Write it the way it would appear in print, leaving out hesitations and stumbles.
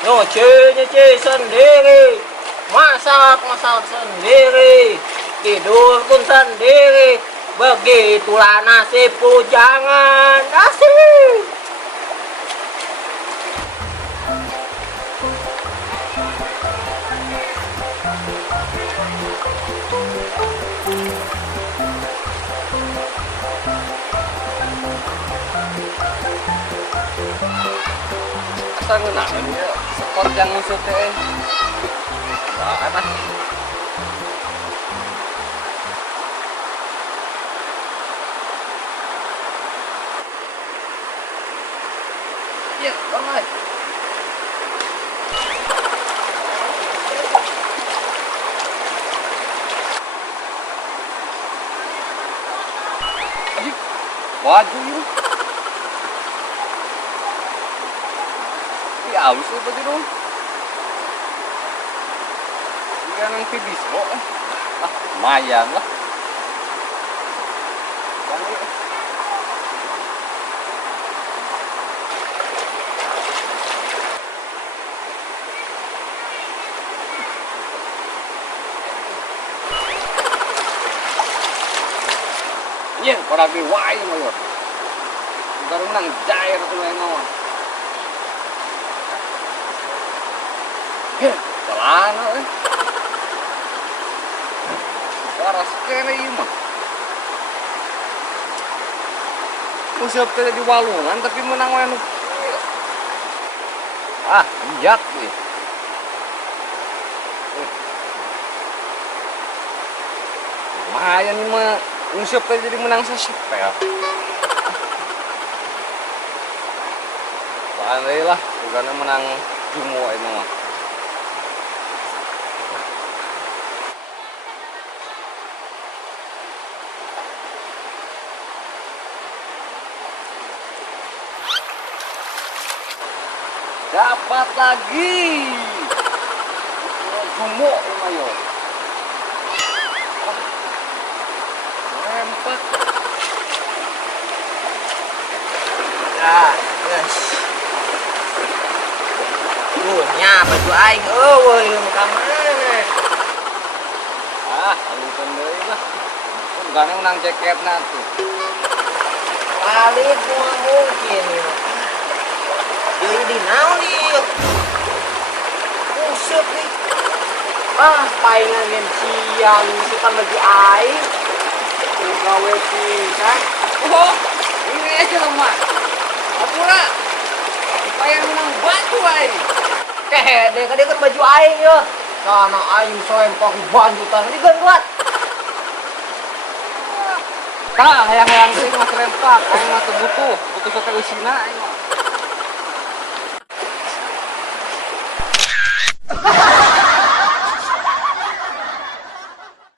nyuci sendiri, masak sendiri, tidur pun sendiri. Begitulah nasib bujangan. Asik. Asal ngenangan ya, sport yang ngusut teh. Apa? Iya, banget. Adik, baju ini. Ini halus ya baju dong. Ini kan yang pibis kok. Ah, lumayan lah. Iya, pada biwai mah yo. Baru nang jair tuh yang ngawang. Ya, celana eh. Waras kene ieu mah. Usap teh di walungan tapi menang we anu. Ah, lihat nih. Lumayan nih mah. Usap teh jadi menang sesepel. Pandai lah, bukannya menang jumo emang mah. Dapat lagi. Jumo emang yo. Rempak. Ah, yes. Nya baju aing eueuh ieu ka mana? Ah, alungkeun deui lah. Bukannya menang jaketna tuh. Paling semua mungkin. Jadi naon ieu? Usep nih. Ah, paingan gen siang sipan baju aing. Gawe pisan. Oh, ini aja lemah. Apura. Supaya menang baju aing. Deh kan baju aing ya. Sana aing soempok banjutan di gangguat. Tah hayang-hayang teh mas rempak, aing mah teu butuh sote usina aing mah.